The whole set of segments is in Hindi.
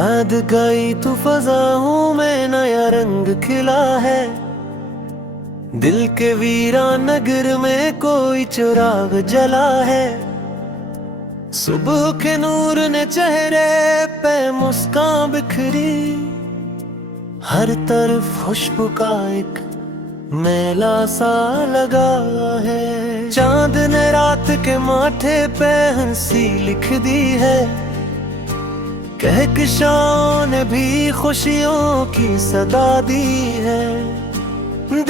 ऐद गई तू फजाओं में नया रंग खिला है। दिल के वीरान नगर में कोई चिराग जला है। सुबह के नूर ने चेहरे पे मुस्कान बिखरी। हर तरफ खुशबू का एक मेला सा लगा है। चांद ने रात के माथे पे हंसी लिख दी है। कहकशां ने भी खुशियों की सदा दी है।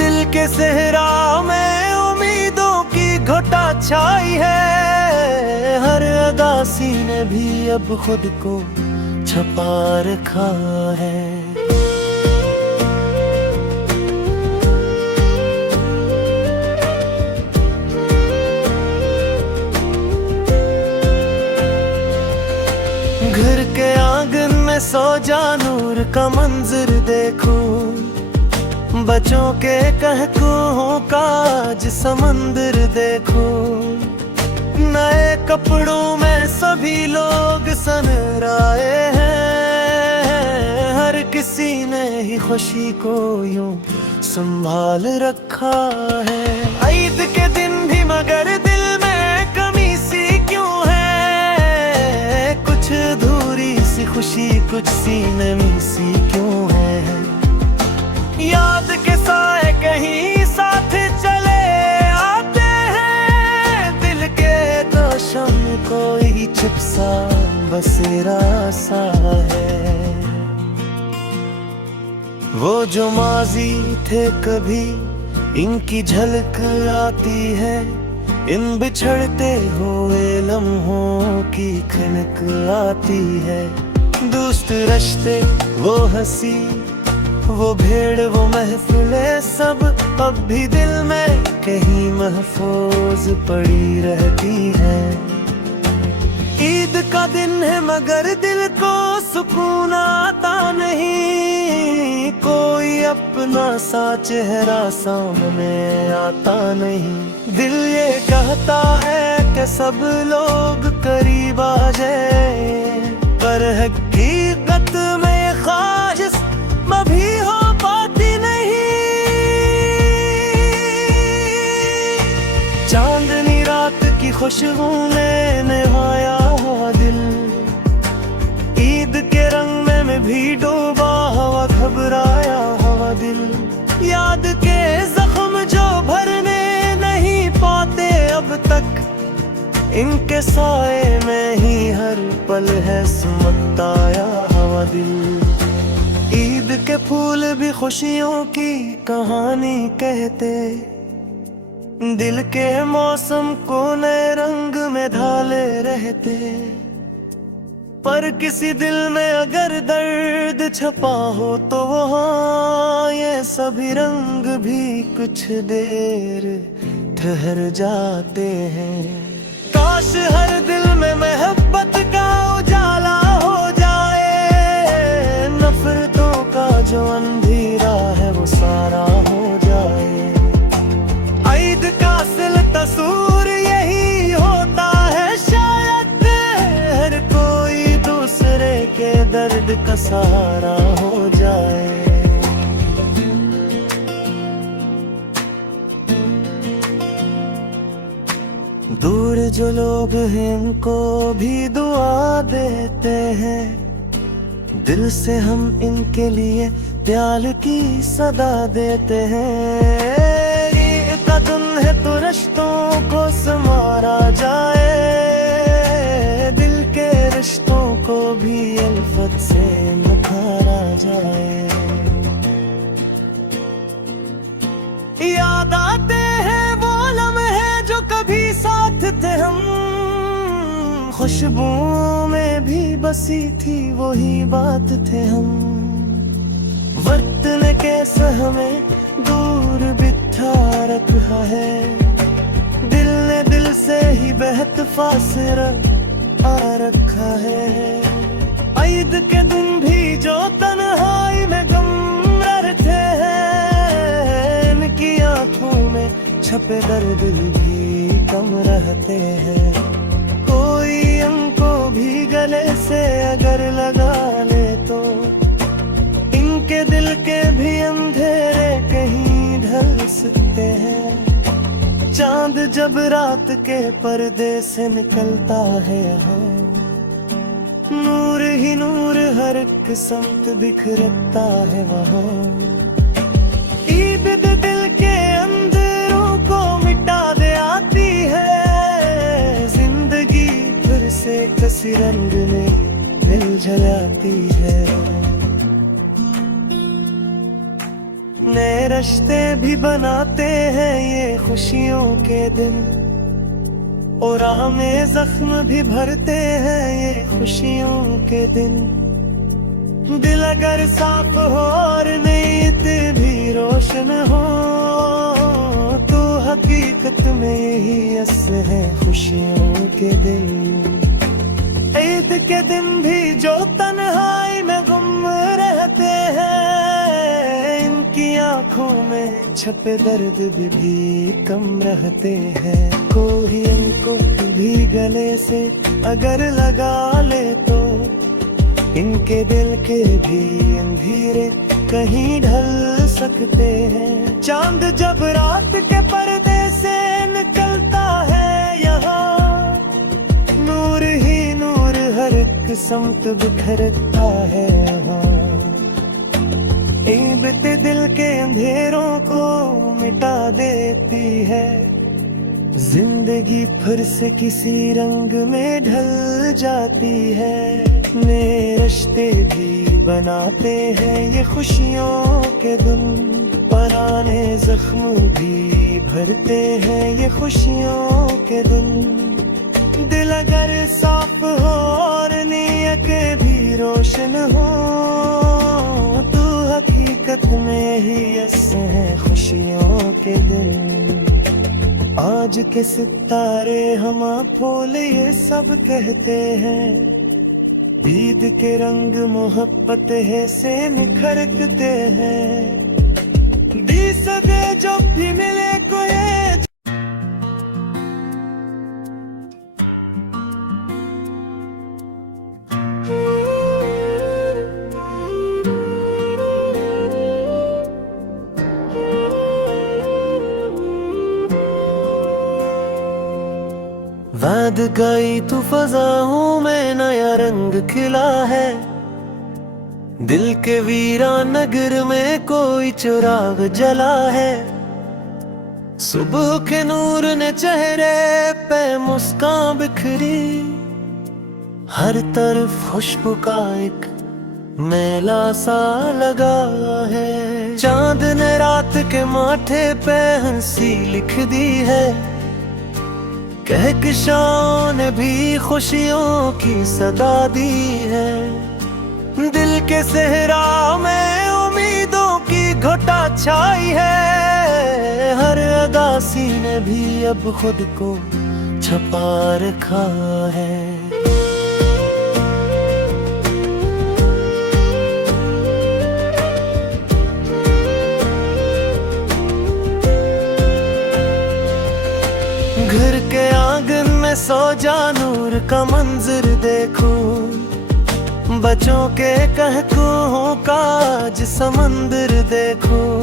दिल के सहरा में उम्मीदों की घटा छाई है। हर अदासी ने भी अब खुद को छुपा रखा है। घर के आंगन में सौजा नूर का मंजर देखूं। बच्चों के कहकों का आज समंदर देखूं। नए कपड़ों में सभी लोग सनराए हैं। हर किसी ने ही खुशी को यूं संभाल रखा है। ईद के दिन भी मगर दिल में कमी सी क्यों है। कुछ अधूरी सी खुशी कुछ सीने में सी क्यों है। याद के साए कहीं साथ चले आते हैं। दिल के तोशम कोई चुप सा बसेरा सा है। वो जो माजी थे कभी इनकी झलक आती है। इन बिछड़ते हुए लम्हों की खनक आती है। दोस्त रिश्ते वो हंसी वो भीड़ वो महफिले सब अब भी दिल में कहीं महफूज पड़ी रहती है। ईद का दिन है मगर दिल को सुकून आता नहीं। कोई अपना सा चेहरा सामने आता नहीं। दिल ये कहता है कि सब लोग करीब आ जाए। पर हकीकत में ख्वाहिश भी हो पाती नहीं। चांदनी रात की खुशबू ने नहाया हुआ दिल। ईद के रंग में भी डूबा हवा घबराया हुआ दिल। याद के जख्म जो भरने नहीं पाते अब तक। इनके साए में ही हर पल है सुमताया हुआ दिल। ईद के फूल भी खुशियों की कहानी कहते। दिल के मौसम को नए रंग में ढाले रहते। पर किसी दिल में अगर दर्द छपा हो तो वहाँ ये सभी रंग भी कुछ देर ठहर जाते हैं। काश हर दिल में मोहब्बत का उजाला हो जाए। नफरतों का जो अंधेरा है वो सारा हो जाए। ईद का असल तस्वीर यही होता है शायद। हर कोई दूसरे के दर्द का सहारा हो जाए। दूर जो लोग हैं उनको भी दुआ देते हैं। दिल से हम इनके लिए प्यार की सदा देते हैं। ईद का दिन है तो रिश्तों को संवारा जाए। दिल के रिश्तों को भी अल्फत से निखारा जाए। याद आते हैं वो लम्हे जो कभी साथ थे हम। खुशबुओं में भी बसी थी वही बात थे हम। वक्त ने कैसे हमें दूर बिठा रखा है। दिल ने दिल से ही बेहद फासला आ रखा है। ईद के दिन भी जो तन्हाई में गम रहते हैं। इनकी आंखों में छपे दर्द भी कम रहते हैं। कोई हमको भी गले से अगर लगा ले चांद जब रात के पर्दे से निकलता है यहाँ, नूर ही नूर हर एक समत बिखरता है वहाँ। ईद दिल के अंदरों को मिटा दे आती है, जिंदगी फिर से किसी रंग में दिल जलाती है। नए रिश्ते भी बनाते हैं ये खुशियों के दिन, और में जख्म भी भरते हैं ये खुशियों के दिन। दिल अगर साफ हो और नीयत भी रोशन हो, तो हकीकत में यही असर है खुशियों के दिन। ईद के दिन भी जो तन्हाई में गुम रहते हैं, इनकी आंखों में छपे दर्द भी कम रहते हैं। कोई इनको भी गले से अगर लगा ले, तो इनके दिल के भी अंधेरे कहीं ढल सकते हैं। चांद जब रात के पर्दे से निकलता है यहाँ, नूर ही नूर हर एक समत बिखरता है यहाँ। ईद दिल के अंधेरों को मिटा देती है, जिंदगी फिर से किसी रंग में ढल जाती है। नए रिश्ते भी बनाते हैं ये खुशियों के दिन, पुराने जख्म भी भरते हैं ये खुशियों के दिन। दिल अगर साफ हो और नीयत भी रोशन हो, तो हकीकत में ही ऐसे हैं खुशियों के दिन। आज के सितारे हम फूल ये सब कहते हैं, ईद के रंग मोहब्बत है से निखरते हैं। दी सदे जो भी मिले को ये वाद गई तू फजाओं में नया रंग खिला है, दिल के वीरान नगर में कोई चिराग जला है। सुबह के नूर ने चेहरे पे मुस्कान बिखरी, हर तरफ खुशबू का एक मेला सा लगा है। चांद ने रात के माथे पे हंसी लिख दी है, कहकशां ने भी खुशियों की सदा दी है। दिल के सहरा में उम्मीदों की घटा छाई है, हर अदासी ने भी अब खुद को छुपा रखा है। घर के आंगन में सो जा नूर का मंजर देखूं, बच्चों के कहकों का आज समंदर देखूं।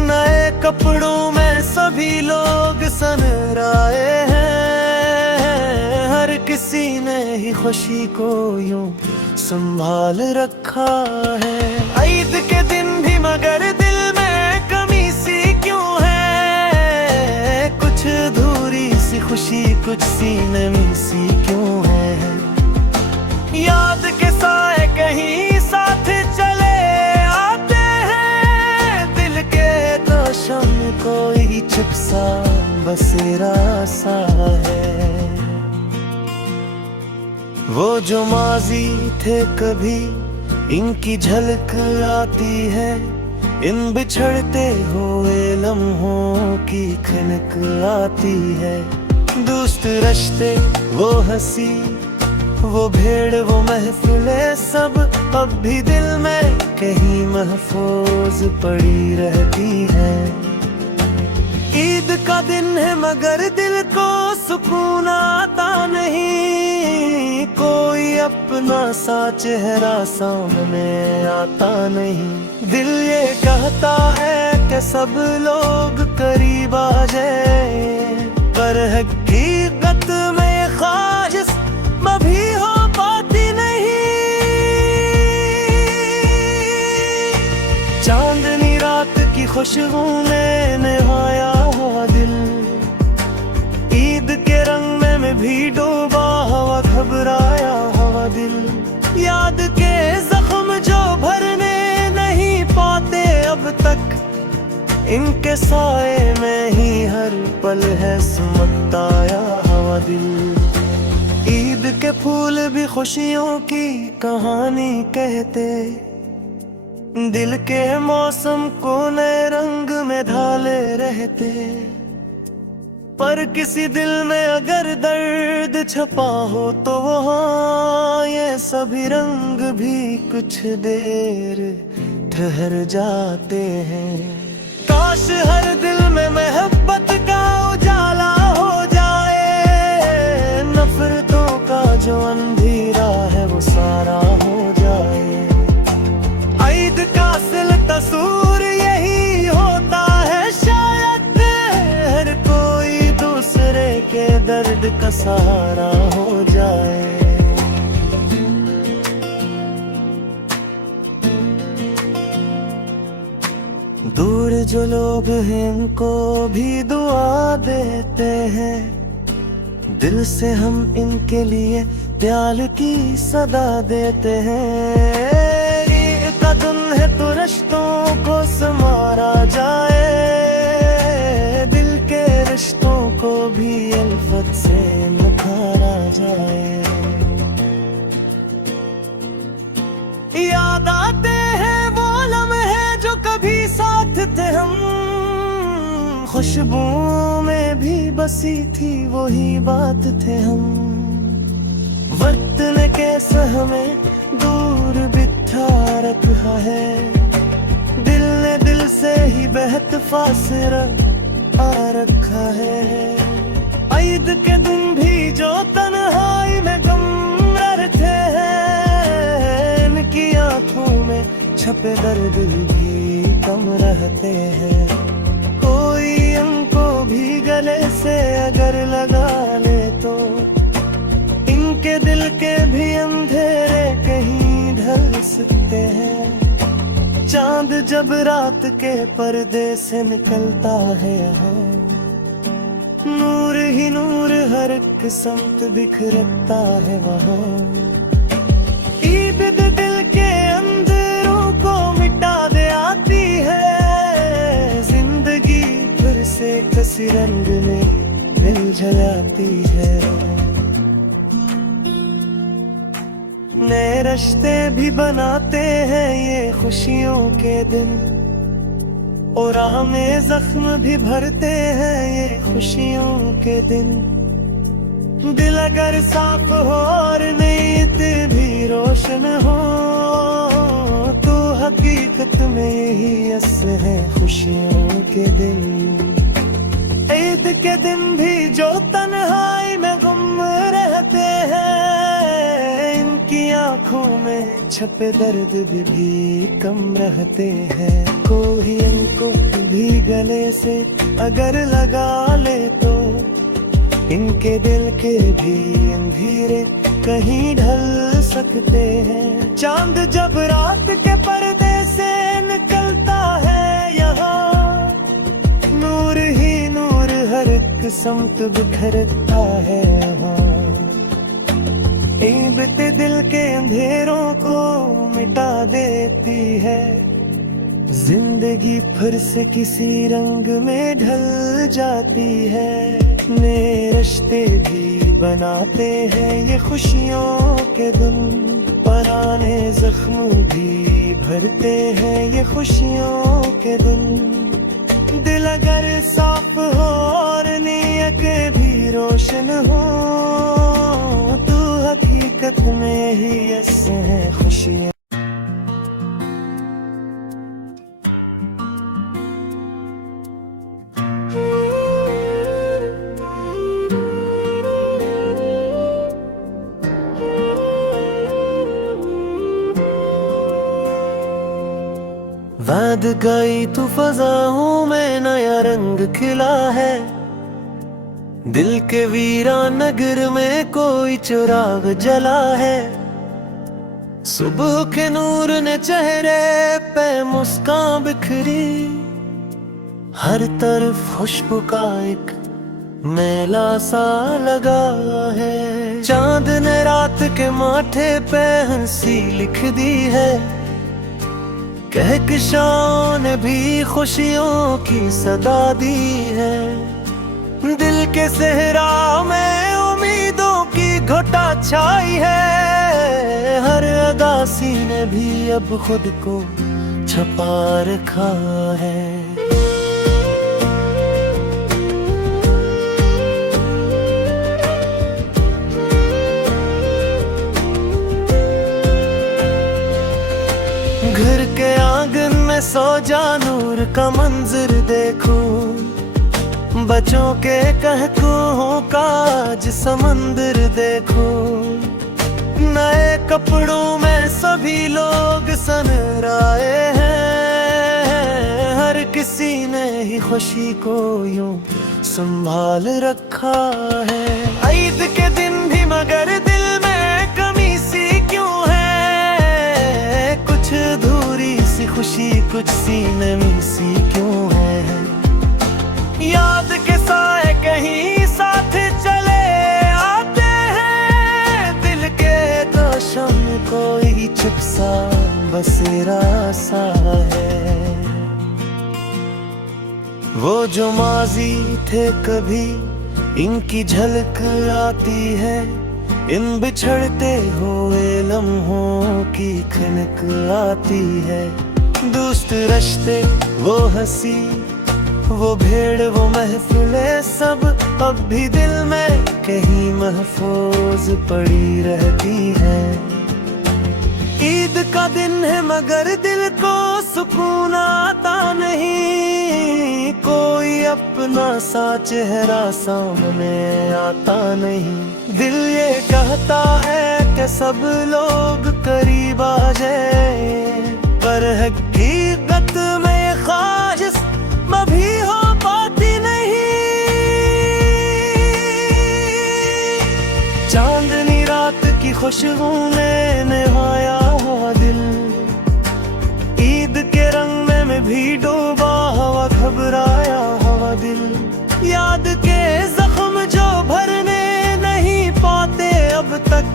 नए कपड़ों में सभी लोग सनराए हैं, हर किसी ने ही खुशी को यूं संभाल रखा है। ईद के दिन भी मगर दिल में कमी सी क्यों है, कुछ अधूरी सी खुशी कुछ सीने में सी क्यों है। याद के साए कहीं साथ चले आते हैं, दिल के दोषों में कोई चुप सा बसेरा सा है। वो जो माजी थे कभी इनकी झलक आती है, इन बिछड़ते हुए लम्हों की खनक आती है। दोस्त रिश्ते वो हंसी वो भेड़ वो महफिलें सब अब भी दिल में कहीं महफूज पड़ी रहती है। ईद का दिन है मगर दिल को सुकून आता नहीं, कोई अपना सा चेहरा सामने आता नहीं। दिल ये कहता है के सब लोग करीब आ जाए, पर हकीकत में ख्वाहिश कभी हो पाती नहीं। चांदनी रात की खुशबू में नहाया हुआ दिल, ईद के रंग में भी डूबा हुआ घबराया हुआ दिल। याद के जख्म जो भरने नहीं पाते अब तक, इनके साए में ही हर पल है सुमताया हुआ दिल। ईद के फूल भी खुशियों की कहानी कहते, दिल के मौसम को नए रंग में ढाले रहते। पर किसी दिल में अगर दर्द छपा हो तो वहाँ ये सभी रंग भी कुछ देर ठहर जाते हैं। काश हर दिल में मोहब्बत का उजाला हो जाए, नफरतों का जो अंधेरा है वो सारा हो जाए। ईद का असल तस्वीर यही होता है शायद, हर कोई दूसरे के दर्द का सहारा हो जाए। दूर जो लोग हैं उनको भी दुआ देते हैं, दिल से हम इनके लिए प्यार की सदा देते हैं। कदम है तो रिश्तों को संवारा जाए, दिल के रिश्तों को भी अल्फत से निखारा जाए। याद आते हैं वो लम्हे जो कभी साथ थे हम, खुशबुओं में भी बसी थी वही बात थे हम। वक्त ने कैसा हमें दूर बिठा रखा है, दिल ने दिल से ही बेहद फासला आ रखा है। ईद के दिन भी जो तन्हाई में गम रहते हैं, इनकी आंखों में छपे दर्द भी कम रहते हैं। कोई इनको भी गले से अगर लगा ले तो, इनके दिल के भी अंधेरे कहीं ढल सकते हैं। चांद जब रात के पर्दे से निकलता है यहाँ, नूर ही नूर हर किस्मत बिखरता है वहाँ। ईद दिल के अंदरों को मिटा दे आती है, जिंदगी फिर से किसी रंग में मिल जाती है। नए रिश्ते भी बनाते हैं ये खुशियों के दिन, और हमें जख्म भी भरते हैं ये खुशियों के दिन। दिल अगर साफ हो और नीयत भी रोशन हो, तो हकीकत में यही असर है खुशियों के दिन। ईद के दिन भी जो तन्हाई में गुम रहते हैं, इनकी आंखों में छपे दर्द भी कम रहते हैं। कोई इनको भी गले से अगर लगा ले तो, इनके दिल के भी अंधेरे कहीं ढल सकते हैं। चांद जब रात के पर्दे से निकलता है यहाँ, नूर ही नूर हर किस्मत बिखरता है यहाँ। ईद दिल के अंधेरों को मिटा देती है, जिंदगी फिर से किसी रंग में ढल जाती है। नए रिश्ते भी बनाते हैं ये खुशियों के दिन, पुराने जख्म भी भरते हैं ये खुशियों के दिन। दिल अगर साफ हो और नीयत भी रोशन हो, तो हकीकत में ही ऐसे हैं खुशियाँ। वैद गई तू फजाओं में नया रंग खिला है। दिल के वीरान नगर में कोई चिराग जला है। सुबह के नूर ने चेहरे पे मुस्कान बिखरी। हर तरफ खुशबू का एक मेला सा लगा है। चांद ने रात के माथे पे हंसी लिख दी है। कहकशां ने भी खुशियों की सदा दी है। दिल के सहरा में उम्मीदों की घटा छाई है। हर अदासी ने भी अब खुद को छुपा रखा है। घर के आंगन में सौजा नूर का मंजर देखूं। बच्चों के कहकों का आज समंदर देखूं। नए कपड़ों में सभी लोग सनराए हैं। हर किसी ने ही खुशी को यूं संभाल रखा है। ईद के दिन भी मगर दिल में कमी सी क्यों है। कुछ अधूरी सी खुशी कुछ सीने में सी क्यों है। याद के साए कहीं साथ चले आते हैं। दिल के दोषम कोई चुप सा बसेरा सा है। वो जो माजी थे कभी इनकी झलक आती है। इन बिछड़ते हुए लम्हों की खनक आती है। दोस्त रिश्ते वो हंसी वो भेड़ वो महफिले सब अब भी दिल में कहीं महफूज पड़ी रहती है। ईद का दिन है मगर दिल को सुकून आता नहीं। कोई अपना सा चेहरा सामने आता नहीं। दिल ये कहता है कि सब लोग करीब आ जाए। पर हकीकत में ख्वाहिश भी हो पाती नहीं। चांदनी रात की खुशबू ने नहाया हुआ दिल। ईद के रंग में भी डूबा हवा घबराया हुआ दिल। याद के जख्म जो भरने नहीं पाते अब तक।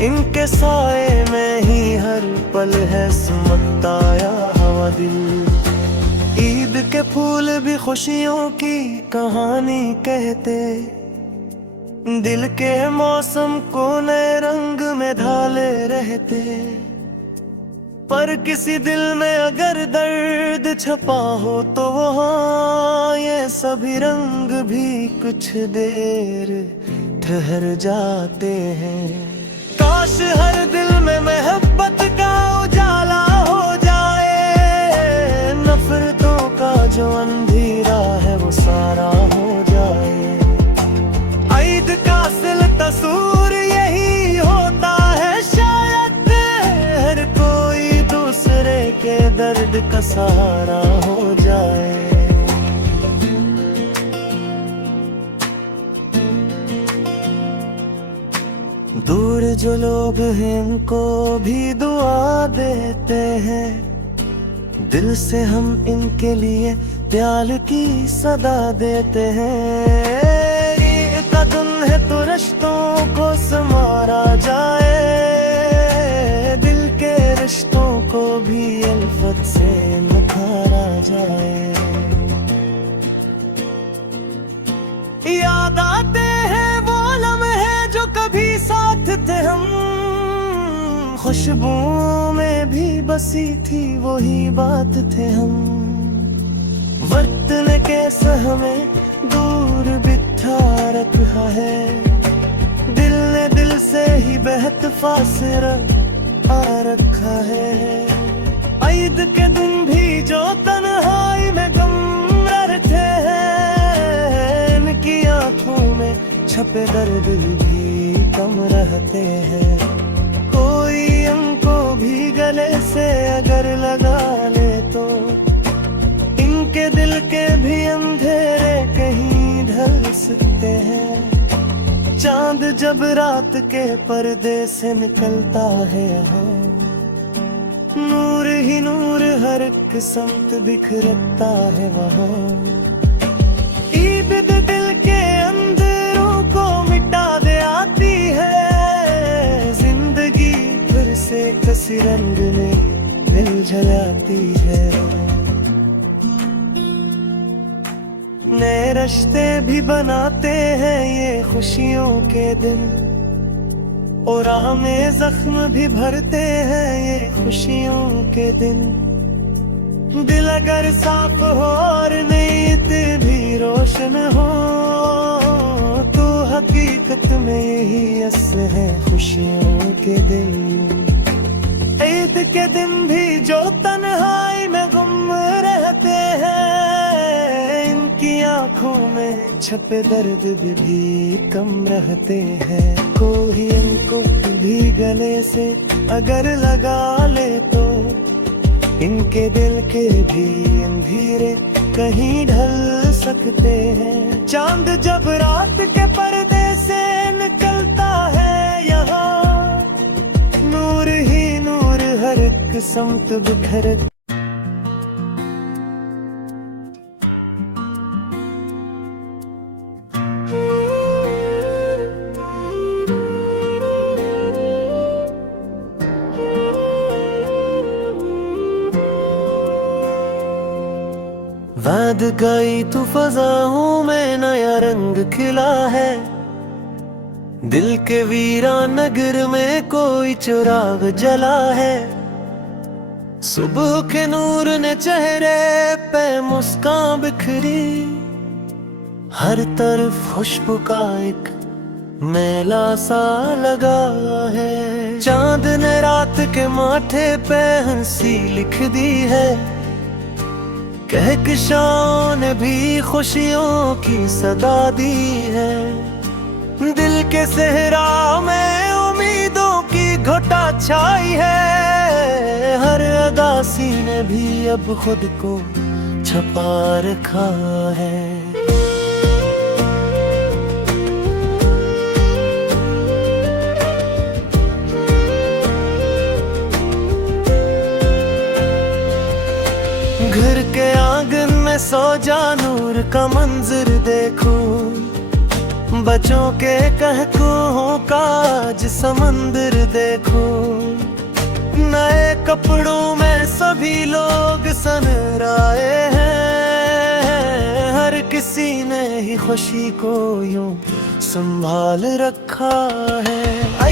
इनके साए में ही हर पल है सुमताया हुआ दिल। ईद के फूल भी खुशियों की कहानी कहते। दिल के मौसम को नए रंग में ढाले रहते। पर किसी दिल में अगर दर्द छपा हो तो वहाँ ये सभी रंग भी कुछ देर ठहर जाते हैं। काश हर दिल में मोहब्बत का उजाला हो जाए। नफरतों का जो अंधेरा है वो सारा हो जाए। ईद का असल तस्वीर यही होता है शायद। हर कोई दूसरे के दर्द का सहारा हो जाए। दूर जो लोग हैं उनको भी दुआ देते हैं। दिल से हम इनके लिए प्यार की सदा देते हैं। कदम है तो रिश्तों को संवारा जाए। दिल के रिश्तों को भी अल्फत से निखारा जाए। याद आते हैं वो लम्हे जो कभी साथ थे हम। खुशबुओं में भी बसी थी वही बात थे हम। वक्त ने कैसा हमें दूर बिठा रखा है। दिल ने दिल से ही बेहद फासला आ रखा है। ईद के दिन भी जो तन्हाई में गम रहते हैं। इनकी आंखों में छपे दर्द भी कम रहते हैं। कोई हमको भी गले से अगर लगा लेता चांद जब रात के पर्दे से निकलता है यहाँ, नूर ही नूर हर एक समत बिखरता है वहाँ। ईद दिल के अंदरों को मिटा दे आती है, जिंदगी फिर से किसी रंग में दिल जलाती है। नए रिश्ते भी बनाते हैं ये खुशियों के दिन, और राह में जख्म भी भरते हैं ये खुशियों के दिन। दिल अगर साफ हो और नीयत भी रोशन हो, तो हकीकत में यही असर है खुशियों के दिन। ईद के दिन भी जो तन्हाई में गुम रहते हैं, इनकी आंखों में छपे दर्द भी कम रहते हैं। कोई इनको भी गले से अगर लगा ले, तो इनके दिल के भी अंधेरे कहीं ढल सकते हैं। चांद जब रात के पर्दे से निकलता है यहाँ, नूर ही नूर हर एक समत बिखर। वाद गई तू फजाओं में नया रंग खिला है, दिल के वीरान नगर में कोई चिराग जला है। सुबह के नूर ने चेहरे पे मुस्कान बिखरी, हर तरफ खुशबू का एक मेला सा लगा है। चांद ने रात के माथे पे हंसी लिख दी है, कहकशां ने भी खुशियों की सदा दी है। दिल के सहरा में उम्मीदों की घटा छाई है, हर अदासी ने भी अब खुद को छुपा रखा है। घर के आंगन में सो जा नूर का मंजर देखूं, बच्चों के कहकों का आज समंदर देखूं। नए कपड़ों में सभी लोग सनराए हैं, हर किसी ने ही खुशी को यूं संभाल रखा है।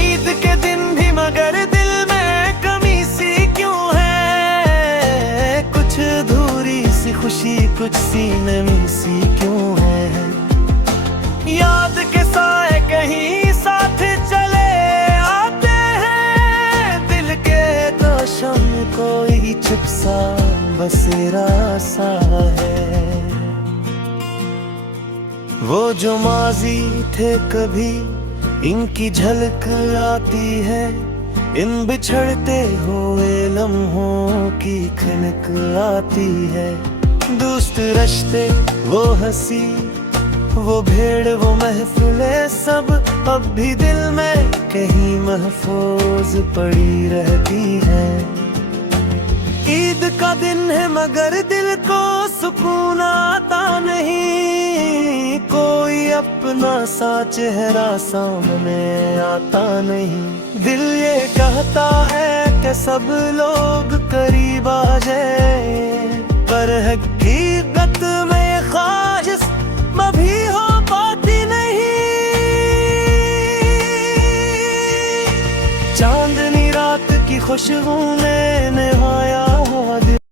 ईद के दिन भी मगर दिल में कमी सी क्यों है, कुछ अधूरी सी खुशी कुछ सीने में सी क्यों है। याद के साए कहीं साथ चले आते हैं, दिल के दोषों में कोई चुप सा बसेरा सा है। वो जो माजी थे कभी इनकी झलक आती है, इन बिछड़ते हुए लम्हों की खनक आती है। दोस्त रिश्ते वो हंसी वो भेड़ वो महफिलें सब अब भी दिल में कहीं महफूज पड़ी रहती है। ईद का दिन है मगर दिल को सुकून आता नहीं, कोई अपना सा चेहरा सामने आता नहीं। दिल ये कहता है कि सब लोग करीब आ जाए, पर हकीकत में ख्वाहिश कभी हो पाती नहीं। चांदनी रात की खुशबू में